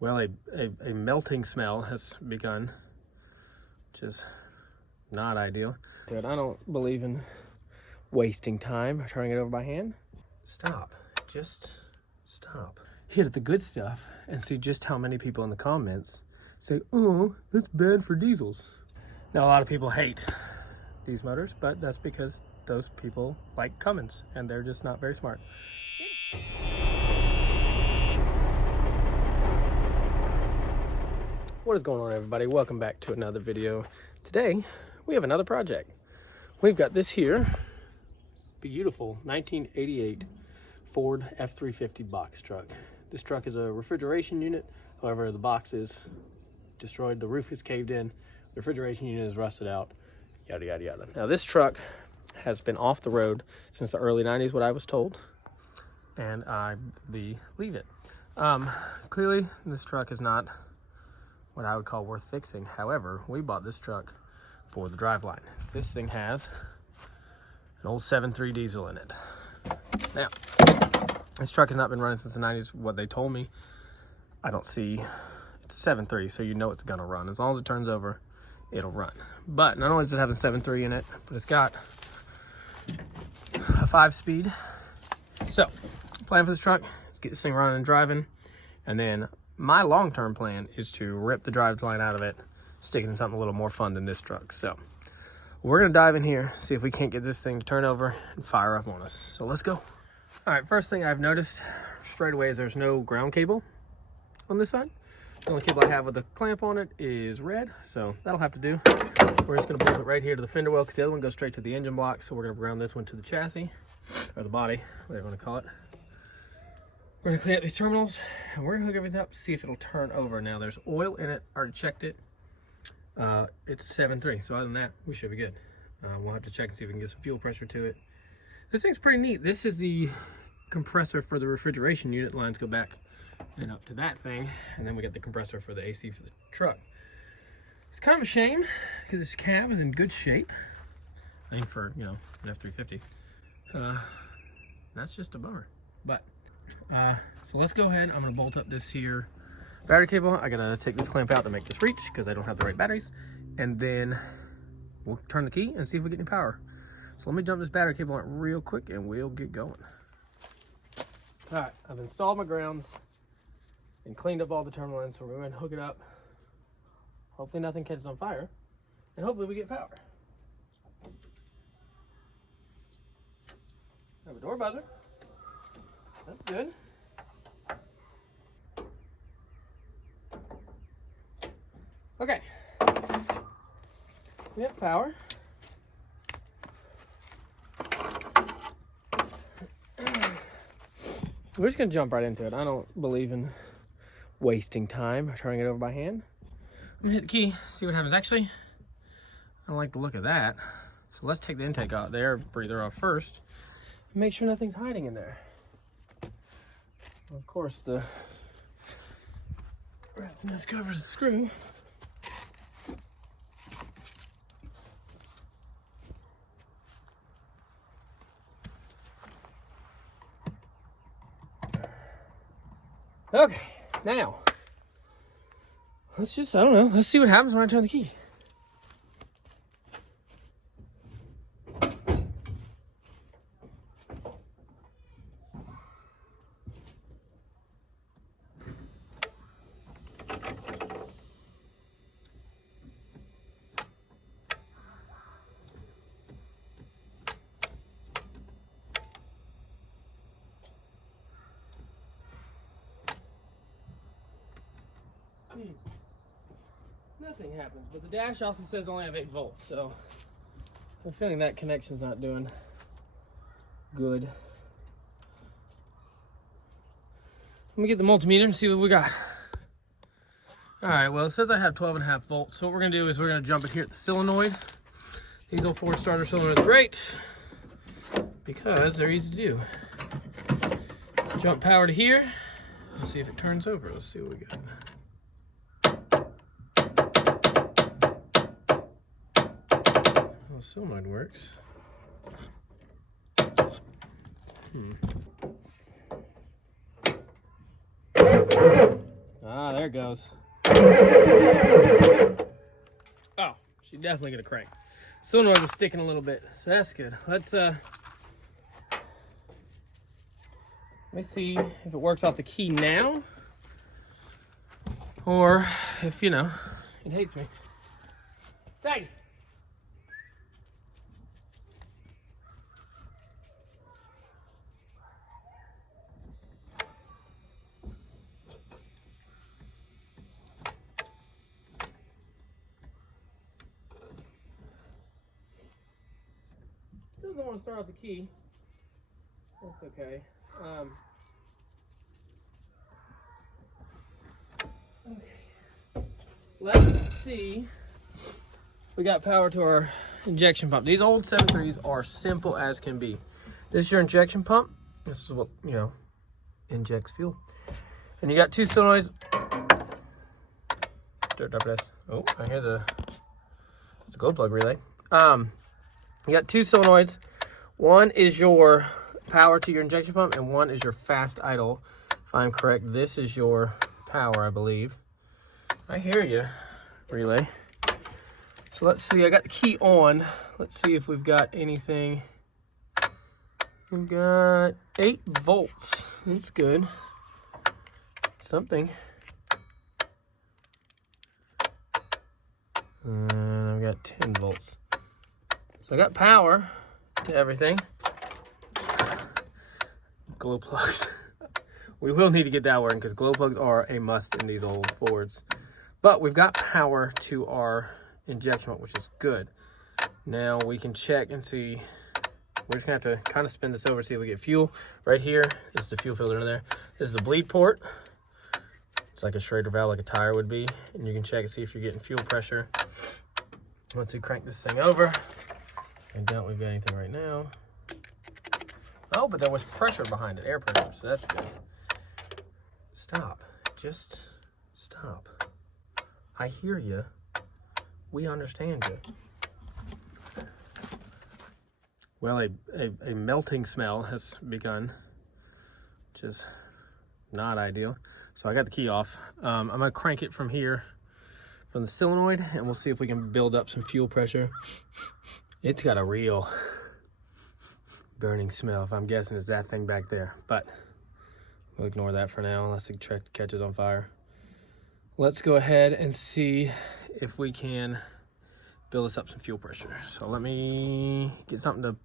Well, a melting smell has begun, which is not ideal. But I don't believe in wasting time turning it over by hand. Stop. Just stop. Hit the good stuff and see just how many people in the comments say, oh, that's bad for diesels. Now, a lot of people hate these motors, but that's because those people like Cummins and they're just not very smart. What is going on, everybody? Welcome back to another video. Today we have another project. We've got this here beautiful 1988 Ford F350 box truck. This truck is a refrigeration unit. However, the box is destroyed, the roof is caved in, the refrigeration unit is rusted out, yada yada yada. Now, this truck has been off the road since the early 90s, what I was told, and I believe it. Clearly this truck is not what I would call worth fixing. However, we bought this truck for the driveline. This thing has an old 7.3 diesel in it. Now, this truck has not been running since the 90s, what they told me. I don't see, it's a 7.3, so you know it's gonna run. As long as it turns over, it'll run. But not only does it have a 7.3 in it, but it's got a 5-speed. So, plan for this truck is get this thing running and driving, and then my long-term plan is to rip the driveline out of it, stick it in something a little more fun than this truck. So we're gonna dive in here, see if we can't get this thing to turn over and fire up on us. So let's go. All right, first thing I've noticed straight away is there's no ground cable on this side. The only cable I have with the clamp on it is red, so that'll have to do. We're just gonna bolt it right here to the fender well because the other one goes straight to the engine block. So we're gonna ground this one to the chassis, or the body, whatever you wanna call it. We're gonna clean up these terminals and we're gonna hook everything up, see if it'll turn over. Now, there's oil in it, already checked it. It's 7.3, so other than that, we should be good. We'll have to check and see if we can get some fuel pressure to it. This thing's pretty neat. This is the compressor for the refrigeration unit. Lines go back and up to that thing, and then we get the compressor for the AC for the truck. It's kind of a shame because this cab is in good shape. I mean, for, you know, an F350. That's just a bummer. But so let's go ahead. I'm gonna bolt up this here battery cable. I gotta take this clamp out to make this reach because I don't have the right batteries, and then we'll turn the key and see if we get any power. So let me jump this battery cable out real quick and we'll get going. All right, I've installed my grounds and cleaned up all the terminal ends, so we're going to hook it up. Hopefully nothing catches on fire, and hopefully we get power. I have a door buzzer. That's good. Okay. We have power. We're just gonna jump right into it. I don't believe in wasting time or turning it over by hand. I'm gonna hit the key, see what happens. Actually, I don't like the look of that. So let's take the intake out, the air breather off first, and make sure nothing's hiding in there. Of course, the this covers the screw. Okay, now let's just, I don't know, let's see what happens when I turn the key. Nothing happens, but the dash also says only have 8 volts, so I'm feeling that connection's not doing good. Let me get the multimeter and see what we got. All right, well, it says I have 12.5 volts, so what we're gonna do is we're gonna jump it here at the solenoid. These old Ford starter solenoids are great because they're easy to do. Jump power to here, let's see if it turns over. Let's see what we got. Well, solenoid works. Ah, there it goes. Oh, she's definitely gonna crank. Solenoid is sticking a little bit, so that's good. Let me see if it works off the key now, or if, you know, it hates me. Thank you. Doesn't want to start out the key. That's okay. Okay. Let's see. We got power to our injection pump. These old 7.3s are simple as can be. This is your injection pump. This is what, you know, injects fuel. And you got two solenoids. Oh, I hear it's a glow plug relay. You got two solenoids. One is your power to your injection pump, and one is your fast idle. If I'm correct, this is your power, I believe. I hear you, relay. So let's see, I got the key on. Let's see if we've got anything. We've got 8 volts. That's good. Something. And I've got 10 volts. So I got power to everything. Glow plugs. We will need to get that working because glow plugs are a must in these old Fords. But we've got power to our injection pump, which is good. Now we can check and see. We're just gonna have to kind of spin this over, see if we get fuel. Right here, this is the fuel filter in there. This is the bleed port. It's like a Schrader valve, like a tire would be. And you can check and see if you're getting fuel pressure. Once we crank this thing over, I doubt we've got anything right now. Oh, but there was pressure behind it, air pressure, so that's good. Stop, just stop. I hear you. We understand you. Well, a melting smell has begun, which is not ideal. So I got the key off. I'm gonna crank it from here, from the solenoid, and we'll see if we can build up some fuel pressure. It's got a real burning smell, if I'm guessing it's that thing back there, but we'll ignore that for now unless it catches on fire. Let's go ahead and see if we can build us up some fuel pressure. So let me get something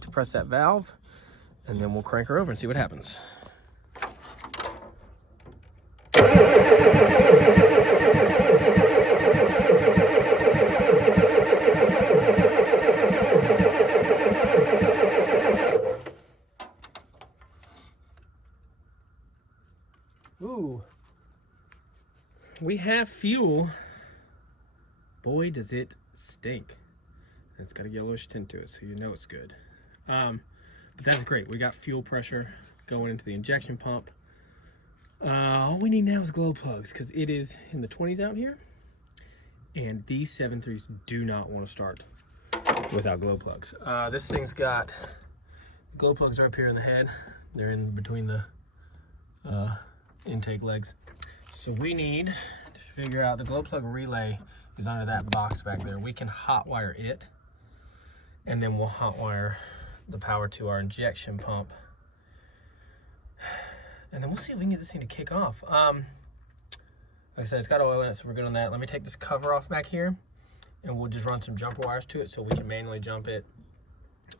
to press that valve, and then we'll crank her over and see what happens. Ooh, we have fuel. Boy, does it stink. It's got a yellowish tint to it, so you know it's good. But that's great. We got fuel pressure going into the injection pump. All we need now is glow plugs, because it is in the 20s out here, and these 7.3s do not want to start without glow plugs. This thing's got glow plugs are up here in the head. They're in between the intake legs. So we need to figure out the glow plug relay is under that box back there. We can hot wire it, and then we'll hot wire the power to our injection pump, and then we'll see if we can get this thing to kick off. Like I said, it's got oil in it, so we're good on that. Let me take this cover off back here, and we'll just run some jumper wires to it so we can manually jump it.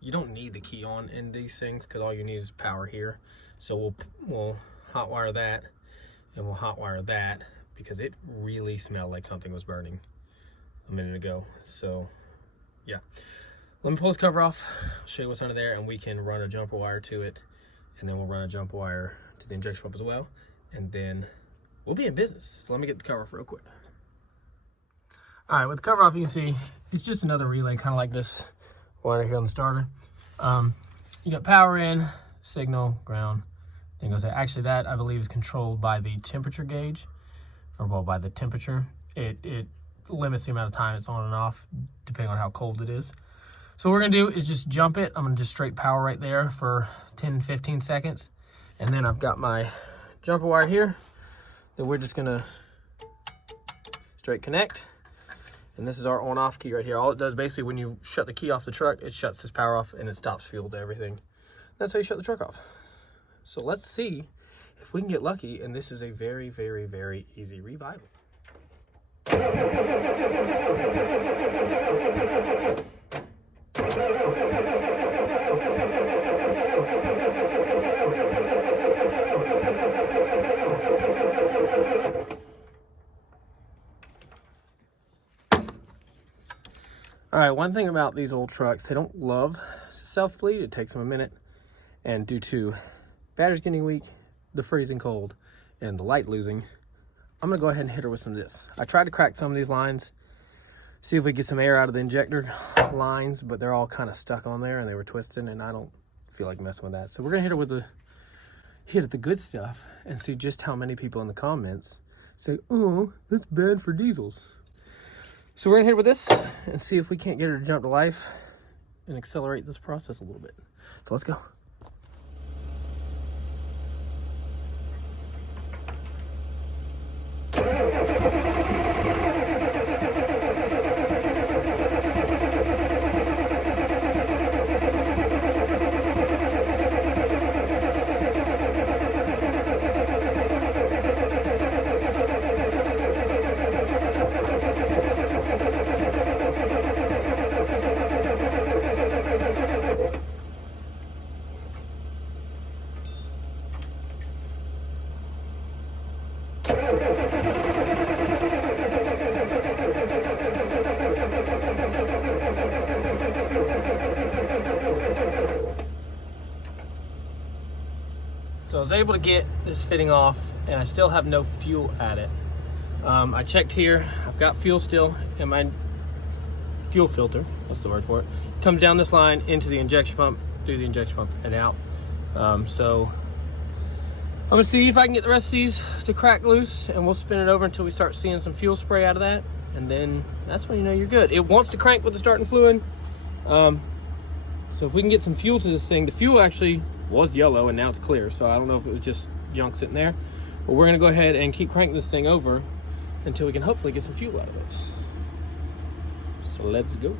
You don't need the key on in these things because all you need is power here. So we'll hot wire that, and we'll hot wire that, because it really smelled like something was burning a minute ago. So yeah, let me pull this cover off, show you what's under there, and we can run a jumper wire to it, and then we'll run a jumper wire to the injection pump as well, and then we'll be in business. So let me get the cover off real quick. All right, with the cover off, you can see it's just another relay, kind of like this one right here on the starter. You got power in, signal, ground. Thing goes there. Actually, that I believe is controlled by the temperature gauge, or well, by the temperature. It limits the amount of time it's on and off depending on how cold it is. So what we're gonna do is just jump it. I'm gonna just straight power right there for 10-15 seconds, and then I've got my jumper wire here that we're just gonna straight connect. And this is our on-off key right here. All it does basically when you shut the key off the truck, it shuts this power off and it stops fuel to everything. That's how you shut the truck off. So let's see if we can get lucky, and this is a very, very, very easy revival. All right, one thing about these old trucks, they don't love self-bleed. It takes them a minute. And due to batteries getting weak, the freezing cold, and the light losing, I'm gonna go ahead and hit her with some of this. I tried to crack some of these lines, see if we get some air out of the injector lines, but they're all kind of stuck on there and they were twisted, and I don't feel like messing with that. So we're gonna hit her with the good stuff and see just how many people in the comments say, oh, that's bad for diesels. So we're gonna hit her with this and see if we can't get her to jump to life and accelerate this process a little bit. So let's go. So I was able to get this fitting off, and I still have no fuel at it. I checked here, I've got fuel still in my fuel filter, that's the word for it. Comes down this line into the injection pump, through the injection pump and out. So I'm gonna see if I can get the rest of these to crack loose, and we'll spin it over until we start seeing some fuel spray out of that. And then that's when you know you're good. It wants to crank with the starting fluid. So if we can get some fuel to this thing, the fuel actually was yellow and now it's clear. So I don't know if it was just junk sitting there, but we're gonna go ahead and keep cranking this thing over until we can hopefully get some fuel out of it. So let's go.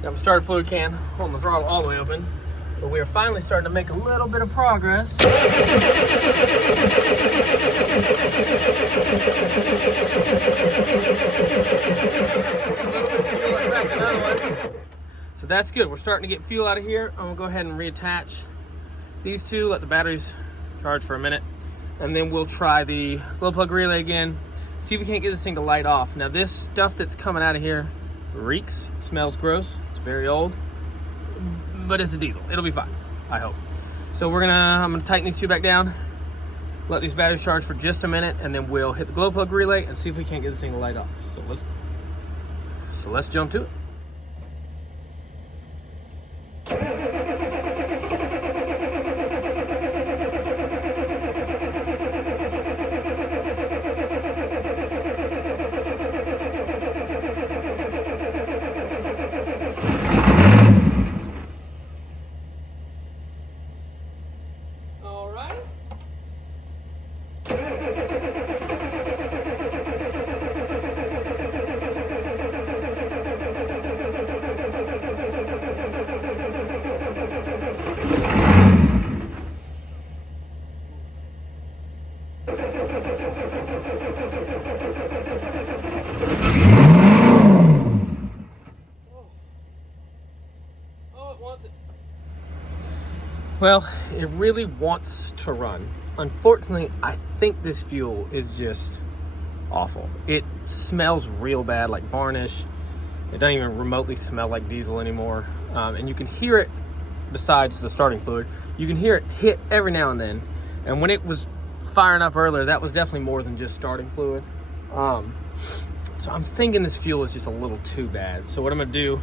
Got my starter fluid can holding the throttle all the way open, but we are finally starting to make a little bit of progress. So that's good. We're starting to get fuel out of here. I'm gonna go ahead and reattach these two, let the batteries charge for a minute, and then we'll try the glow plug relay again, see if we can't get this thing to light off. Now this stuff that's coming out of here reeks, smells gross, it's very old, but it's a diesel. It'll be fine, I hope. So I'm gonna tighten these two back down, let these batteries charge for just a minute, and then we'll hit the glow plug relay and see if we can't get this thing to light off. So let's jump to it. Well, it really wants to run. Unfortunately, I think this fuel is just awful. It smells real bad, like varnish. It doesn't even remotely smell like diesel anymore. And you can hear it, besides the starting fluid, you can hear it hit every now and then. And when it was firing up earlier, that was definitely more than just starting fluid. So I'm thinking this fuel is just a little too bad. So what I'm gonna do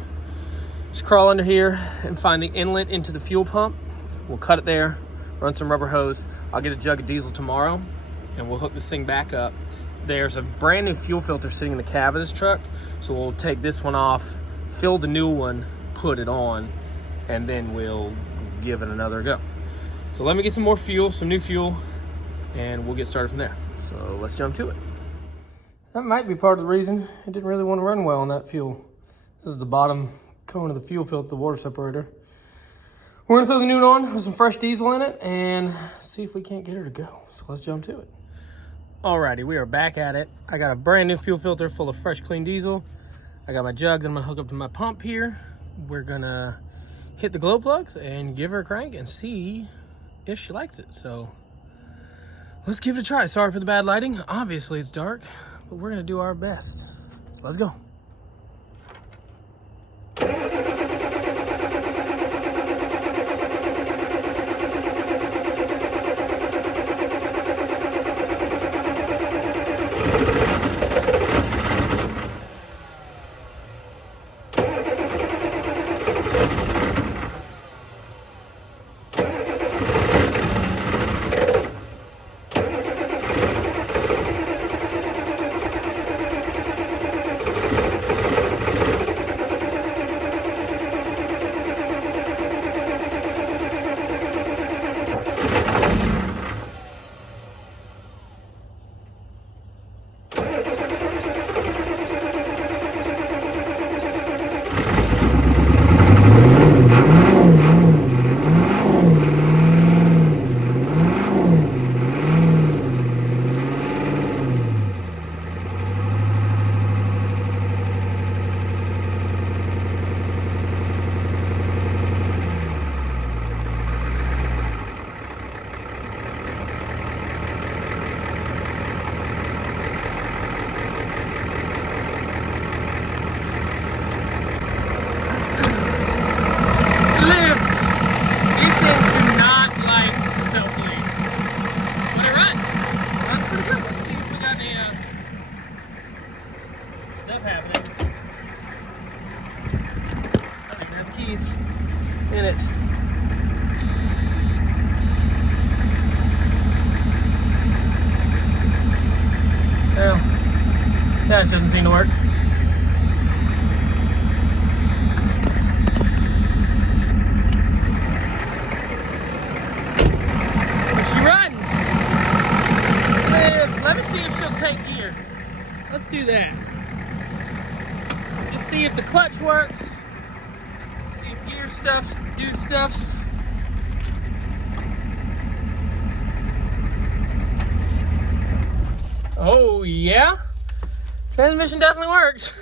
is crawl under here and find the inlet into the fuel pump. We'll cut it there, run some rubber hose. I'll get a jug of diesel tomorrow and we'll hook this thing back up. There's a brand new fuel filter sitting in the cab of this truck. So we'll take this one off, fill the new one, put it on, and then we'll give it another go. So let me get some more fuel, some new fuel, and we'll get started from there. So let's jump to it. That might be part of the reason it didn't really want to run well on that fuel. This is the bottom cone of the fuel filter, the water separator. We're gonna throw the new one on with some fresh diesel in it and see if we can't get her to go. So let's jump to it. Alrighty, we are back at it. I got a brand new fuel filter full of fresh, clean diesel. I got my jug that I'm gonna hook up to my pump here. We're gonna hit the glow plugs and give her a crank and see if she likes it. So let's give it a try. Sorry for the bad lighting. Obviously it's dark, but we're gonna do our best. So let's go. Stuff happening. I don't even have the keys in it. Well, that doesn't seem to work. She runs. Let me see if she'll take gear. Let's do that. Just see if the clutch works. See if gear stuffs do stuffs. Oh yeah, transmission definitely works.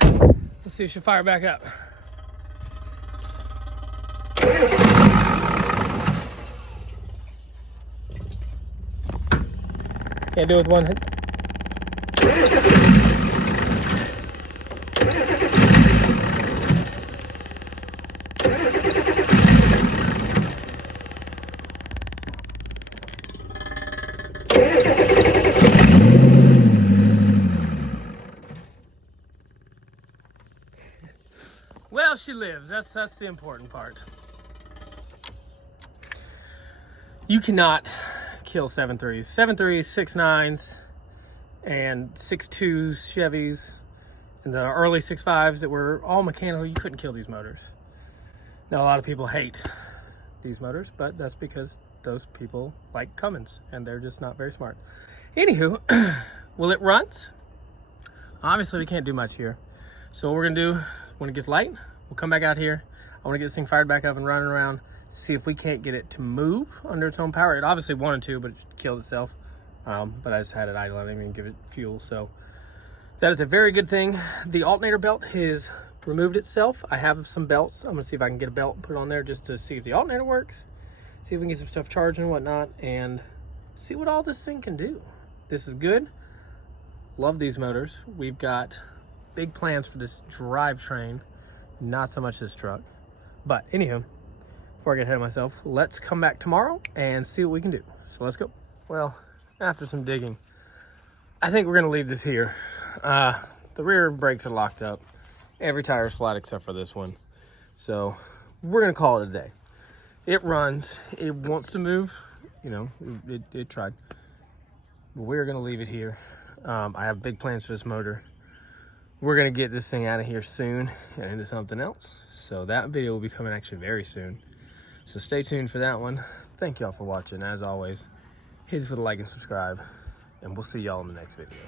Let's see if she'll fire back up. Can't do it with one hit. Well, she lives. That's the important part. You cannot kill 7.3s. 7.3s, 6.9s, and 6.2s Chevys, and the early 6.5s that were all mechanical. You couldn't kill these motors. Now, a lot of people hate these motors, but that's because those people like Cummins, and they're just not very smart. Anywho, well, it runs. Obviously, we can't do much here. So what we're gonna do, when it gets light, we'll come back out here. I wanna get this thing fired back up and running around, see if we can't get it to move under its own power. It obviously wanted to, but it killed itself. But I just had it idle. I didn't even give it fuel, so that is a very good thing. The alternator belt has removed itself. I have some belts. I'm gonna see if I can get a belt and put it on there just to see if the alternator works, see if we can get some stuff charging and whatnot, and see what all this thing can do. This is good. Love these motors. We've got big plans for this drivetrain, not so much this truck. But anywho, before I get ahead of myself, let's come back tomorrow and see what we can do. So let's go. Well, after some digging, I think we're gonna leave this here. The rear brakes are locked up. Every tire is flat except for this one. So we're gonna call it a day. It runs, it wants to move, you know, it tried. But we're gonna leave it here. I have big plans for this motor. We're gonna get this thing out of here soon and into something else. So that video will be coming actually very soon. So stay tuned for that one. Thank y'all for watching. As always, hit us with a like and subscribe. and we'll see y'all in the next video.